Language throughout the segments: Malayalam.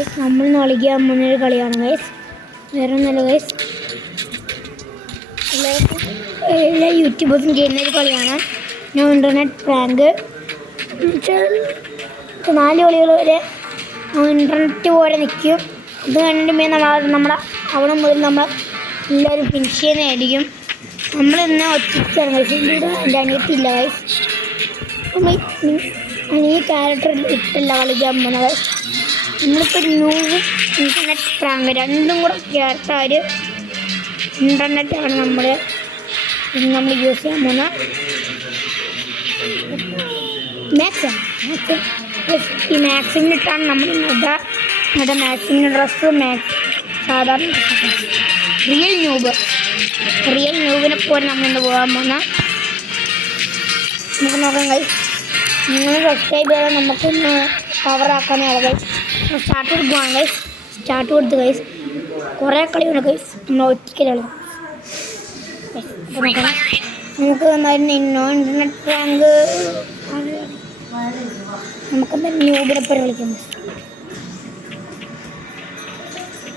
ഗൈസ് നമ്മൾ കളിക്കാൻ പോകുന്നൊരു കളിയാണ് ഗൈസ്. വേറെ ഒന്നല്ല ഗൈസ്, എല്ലാ യൂട്യൂബേഴ്സും ചെയ്യുന്നൊരു കളിയാണ് നോ ഇൻ്റർനെറ്റ് പ്രാങ്ക്. 4 കളികൾ വരെ ഇൻ്റർനെറ്റ് പോലെ നിൽക്കും. അത് കണ്ടുമേ നമ്മുടെ അവിടെ മുതൽ നമ്മൾ എല്ലാവരും ഫിനിഷ് ചെയ്യുന്നതായിരിക്കും. നമ്മളിന്ന് ഒറ്റയ്ക്കാണ് ഗൈസ്, എൻ്റെ അനിയത്തില്ല ഗൈസ്. ഈ ക്യാരക്ടർ ഇട്ടില്ല കളിക്കാൻ പോകുന്നത് ഗൈസ്. നമ്മളിപ്പോൾ ഇൻ്റർനെറ്റ് പ്രാങ്ക് രണ്ടും കൂടെ ചേർത്ത ഒരു ഇൻ്റർനെറ്റാണ് നമ്മൾ യൂസ് ചെയ്യാൻ പോകുന്നത്. ഈ മാക്സിമിനിട്ടാണ് നമ്മൾ ഇന്നത്തെ മാക്സിമിന് ഡ്രസ്സ് സാധാരണ റിയൽ ന്യൂബിനെ പോലെ നമ്മളിന്ന് പോകാൻ പോകുന്ന. നമുക്ക് നോക്കാം ഗൈസ്, നിങ്ങൾ സബ്സ്ക്രൈബ് ചെയ്താൽ നമുക്കൊന്ന് പവറാക്കാനാണ് ഗൈസ്. സ്റ്റാർട്ട് കൊടുക്കുകയാണ് ഗൈസ്. സ്റ്റാർട്ട് കൊടുത്ത് ഗൈസ് കുറേ കളിയുണ്ട് ഗൈസ്, നമ്മൾ ഒറ്റയ്ക്കലാണ്. അപ്പോൾ നോക്കാം, നമുക്ക് നോ ഇൻ്റർനെറ്റ് പ്രാങ്ക് നമുക്കെന്താ ന്യൂബിനെപ്പോ കളിക്കാം.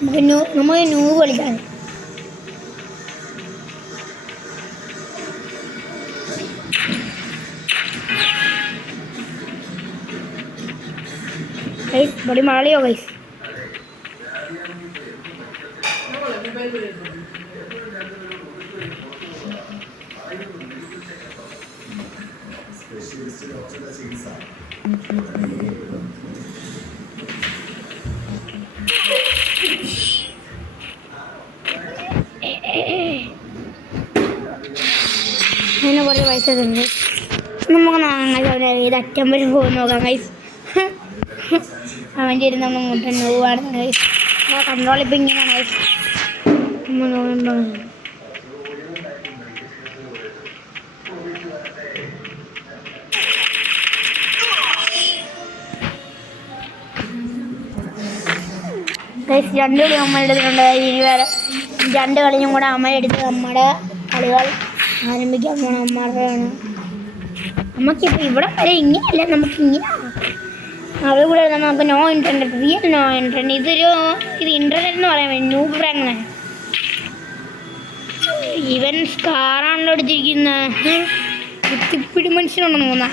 നമുക്ക് ന്യൂബ് കളിക്കാം. ഗൈസ് ബടി മഴയോ ഗൈസ്. അങ്ങനെ കുറേ പൈസ തന്നെ നമുക്ക് നോക്കാം. ഏത് അറ്റം വരെ പോകും നോക്കാം ഗൈസ്. അവൻ ചേരുന്ന നമ്മൾ മുട്ടൻ നോവാണ് ഗൈസ്. കൺട്രോൾ ഇപ്പം ഇങ്ങനെയാണ് ഗൈസ്. നമ്മൾ നോക്കണ്ടോ ഗൈസ്. 2 കളി അമ്മ എടുത്തിട്ടുണ്ട്. ഇനി വേറെ 2 കളിയും കൂടെ അമ്മ എടുത്ത് നമ്മുടെ കളികൾ ആരംഭിക്കാൻ പോകണം. അമ്മയുടെയാണ്. നമുക്കിപ്പോൾ ഇവിടെ വരെ ഇങ്ങനെയല്ല, നമുക്ക് ഇങ്ങനെയാണ്. അത് കൂടെ നമുക്ക് no internet, real no internet. ഇത് ഇൻ്റർനെറ്റ് എന്ന് പറയാൻ വേണ്ടി ന്യൂബ് പ്രാങ്ക്. ഇവൻ സ്കാറാണല്ലോ അടിച്ചിരിക്കുന്നത്. കുത്തിപ്പിടി മനുഷ്യനുണ്ടെന്ന് തോന്നാ.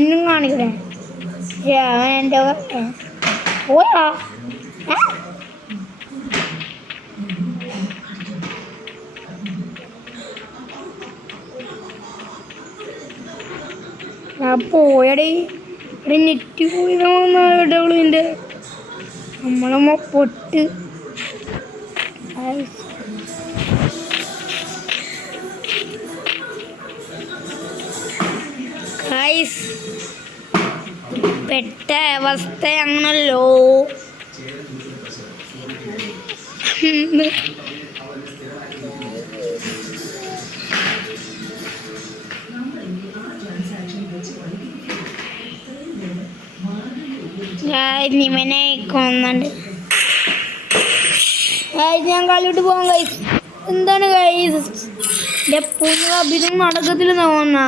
ഇന്നും കാണിക്കണേ അവൻ എൻ്റെ പോയാ. പോയടേ ഇവിടെ നെറ്റ് പോയിടവളിൻ്റെ നമ്മളമ്മ പൊട്ട്. ഗൈസ് പെട്ട അവസ്ഥയാണല്ലോ. ഇവനെ കൊന്നുണ്ട്. ഞാൻ കളിയോട്ട് പോകാം ഗൈസ്. എന്താണ് ഗൈസ് എൻ്റെ പുതിയ അഭിതും നടക്കത്തിൽ തോന്നാ.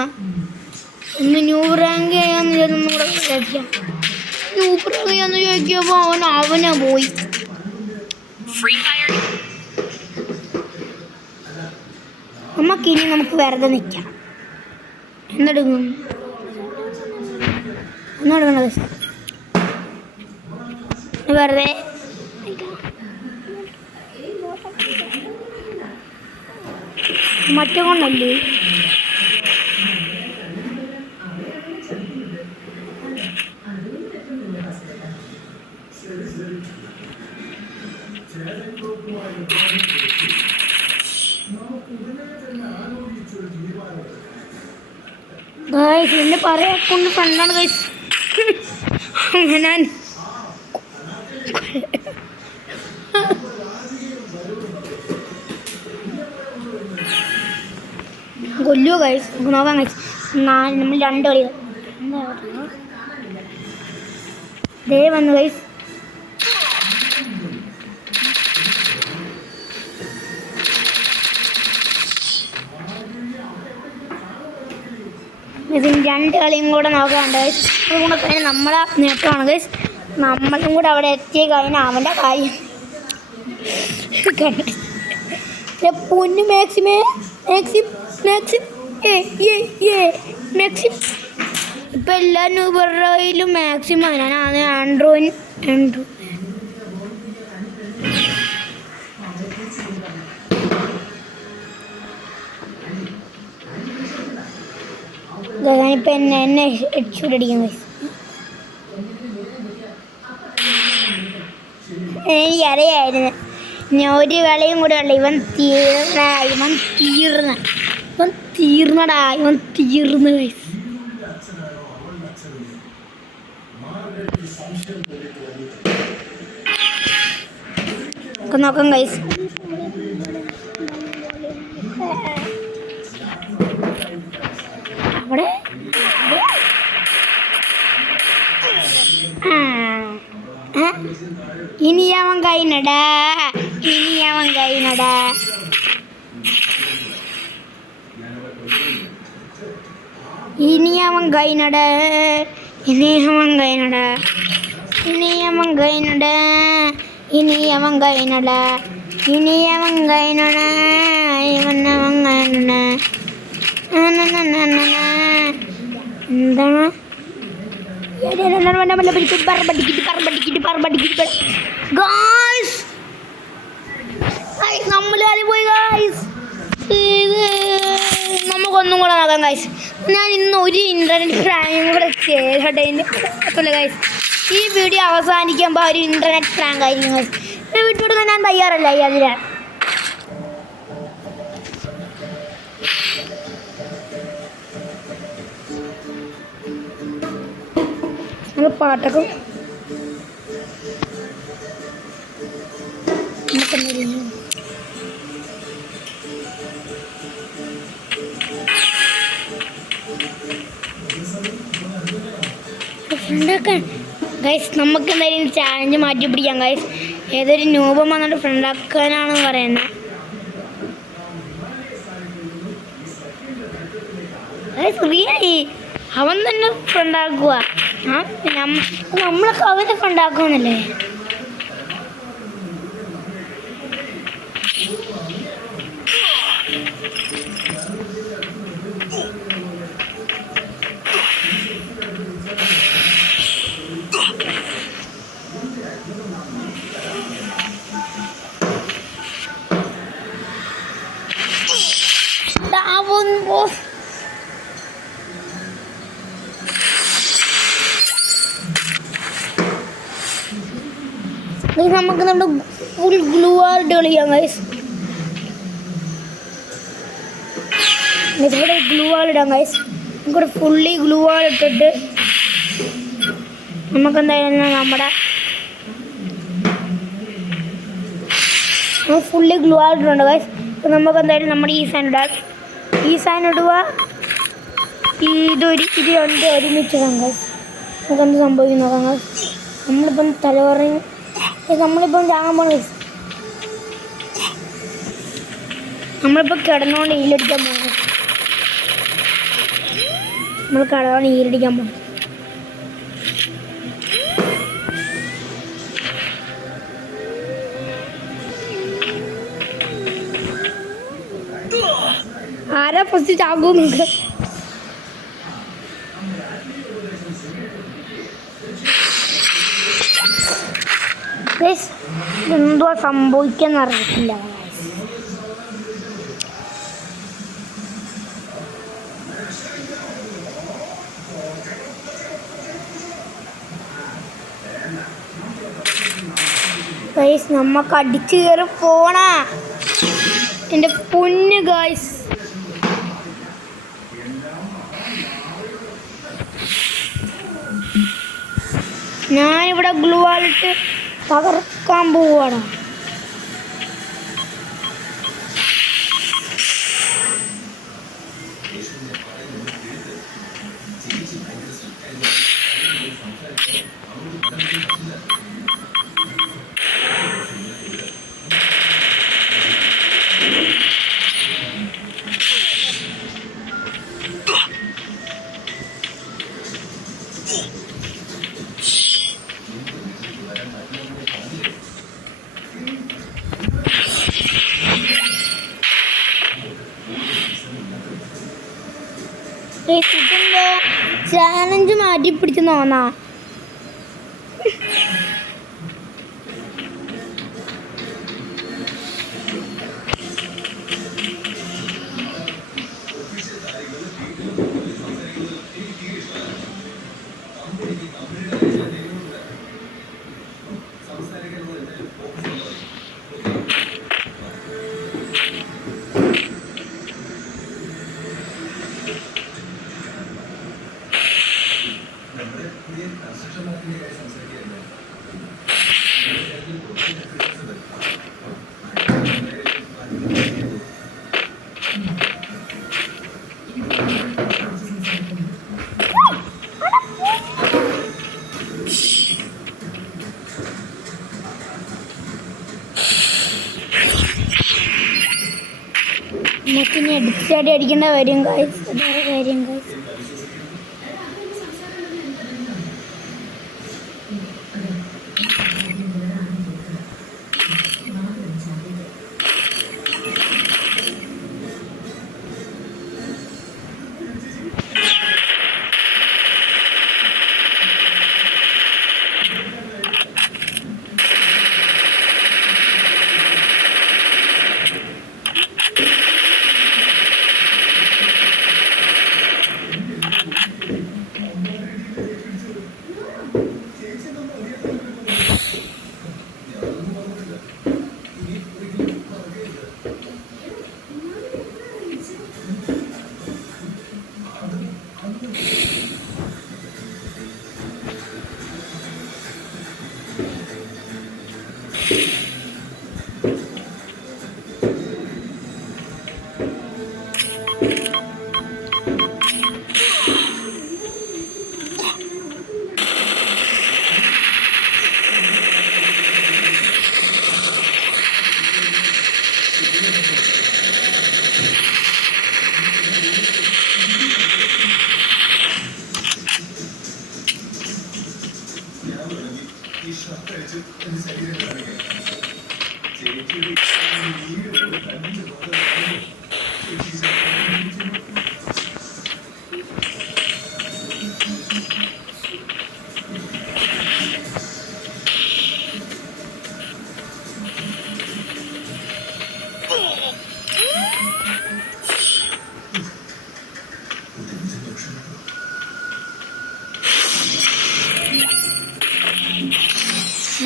ഒന്ന് ന്യൂ റാങ്ക് ചെയ്യാന്ന് ചോദിച്ചാൽ കൂടെ ചോദിക്കാം. ന്യൂ റാങ്ക് ചെയ്യാന്ന് ചോദിക്കുമ്പോൾ അവനാ പോയി. നമുക്കിനി നമുക്ക് വെറുതെ നിൽക്കാം. എന്തെടുക്കും ഒന്നെടുക്കണത് വെറുതെ മറ്റേ കൊണ്ടല്ലേ. ഗൈസ് എന്നെ പറയാക്കൊണ്ട് ഫ്രണ്ടാണ് ഗൈസ്. ഞാൻ കൊല്ലുക ഗൈസ്. നമുക്ക് നോക്കാം ഗൈസ്. നമ്മൾ 2 കളികൾ ദേ വന്നു ഗൈസ്. ഇതിന് 2 കളിയും കൂടെ നോക്കാണ്ട് അതുകൊണ്ട് കഴിഞ്ഞാൽ നമ്മളെ നേട്ടമാണ് ഗൈസ്. നമ്മളും കൂടെ അവിടെ എത്തിയ കഴിഞ്ഞാൽ അവൻ്റെ കാര്യം പൊന്നു മാക്സിമേ മാക്സിം മാക്സിം. ഇപ്പം എല്ലാ ന്യൂബറിലും മാക്സിമം ഞാൻ ആൻഡ്രൂ ഞാനിപ്പോൾ എന്നെ ഹെഡ്ഷൂട്ട് അടിക്കാൻ ഗൈസ്. എനിക്കറിയായിരുന്നു ഞാൻ ഒരു കളിയും കൂടെ ഉള്ളു. ഇവൻ തീർന്നടാ ഗൈസ്. നോക്കാം ഗൈസ്. അവിടെ ഇനി അവൻ കഴിഞ്ഞടാ. എന്താണ് പോയി ഗായ്സ്. നമുക്കൊന്നും കൂടെ നോക്കാം ഗായ്സ്. ഞാൻ ഇന്ന് ഒരു ഇൻ്റർനെറ്റ് പ്രാങ്കും കൂടെ ചെയ്തോട്ടെ. ഗായ്സ് ഈ വീഡിയോ അവസാനിക്കുമ്പോൾ ഒരു ഇൻ്റർനെറ്റ് പ്രാങ്ക് ആയിരിക്കും ഗായ്സ്. വിട്ടുകൊടുക്കാൻ ഞാൻ തയ്യാറല്ല. അതിലാണ് പാട്ടൊക്കെ ഗൈസ്. നമുക്ക് എന്തായാലും ചാലഞ്ച് മാറ്റി പിടിക്കാം ഗൈസ്. ഏതൊരു ന്യൂബം വന്നിട്ട് ഫ്രണ്ടാക്കാനാണെന്ന് പറയുന്നത്. അവൻ തന്നെ ഫ്രണ്ടാക്കുക. നമ്മളൊക്കെ അവനെ ഫ്രണ്ടാക്കുമെന്നല്ലേ. നമുക്ക് നമ്മുടെ ഫുൾ ഗ്ലൂ ആയിട്ട് കളിക്കാം ഗൈസ്. ഇവിടെ ഗ്ലൂ ആളിടാം ഗൈസ്. നമുക്കിവിടെ ഫുള്ളി ഗ്ലൂ ആളിട്ടിട്ട് നമുക്കെന്തായാലും നമ്മുടെ ഫുള്ളി ഗ്ലൂ ആയിട്ടുണ്ട് ഗൈസ്. അപ്പം നമുക്കെന്തായാലും നമ്മുടെ ഈ സാധനം ഇടുക. ഇത് ഒരുമിച്ചിടാം ഗൈസ്. നമുക്കെന്ത് സംഭവിക്കും നോക്കാം ഗൈസ്. നമ്മളിപ്പം ചാകാൻ പോകണം ഗൈസ്. നമ്മളിപ്പോൾ കിടന്നുകൊണ്ട് ഈലടിക്കാൻ പോകണം. ഈലടിക്കാൻ പോകണം. ആരാ ഫസ്റ്റ് ചാകും നമുക്ക്. എന്തോ സംഭവിക്കാന്ന് അറിയത്തില്ല. ഗൈസ് നമുക്ക് അടിച്ചു കയറി പോണ എൻ്റെ പൊന്ന് ഗൈസ്. ഞാനിവിടെ ഗ്ലൂ ആയിട്ട് തകർക്കാൻ പോവാണ്. ഇതിന്റെ ചാലഞ്ച് മാറ്റി പിടിച്ച് തോന്നാ. നമുക്കിനി അടിച്ചാടി അടിക്കേണ്ട വരും ഗൈസ്. വേറെ കാര്യം ഗൈസ്,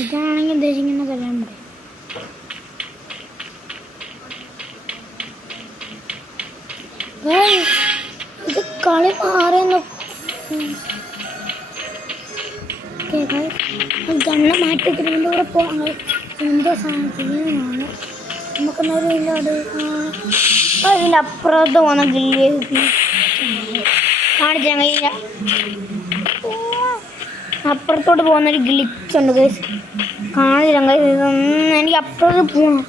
ഇതാണെങ്കിൽ ഉദ്ദേശിക്കുന്ന കല്യാണം പറയും. ഇത് കളി മാറിയെന്ന് ഗണ്ണ മാറ്റി തിരുവിൻ്റെ കൂടെ പോകാൻ എന്തോ സാധനം ചെയ്യുന്നതാണ്. നമുക്കെന്നൊരു ഇല്ലാട് അതിൻ്റെ അപ്പുറത്ത് പോകുന്ന ഗില്ലി കാണിച്ചാൽ കഴിയില്ല. അപ്പുറത്തോട്ട് പോകുന്നൊരു ഗ്ലിച്ചുണ്ട് ഗൈസ്, കാണില്ല ഗൈസ്. ഇതൊന്നും എനിക്ക് അപ്പുറത്ത് പോകണം.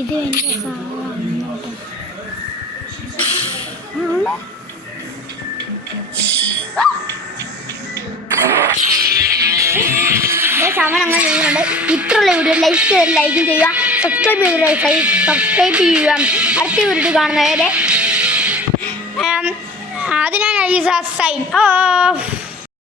ഇത് എൻ്റെ സാധനം സാധനം അങ്ങനെ ചെയ്യുന്നുണ്ട്. ഇത്രയുള്ള വീഡിയോ ലൈക്ക് ചെയ്യുക, സബ്സ്ക്രൈബ് ചെയ്യുക. അടുത്ത വീഡിയോ കാണുന്നവരെ അതിനാണ് സൈൻ ഓഫ്.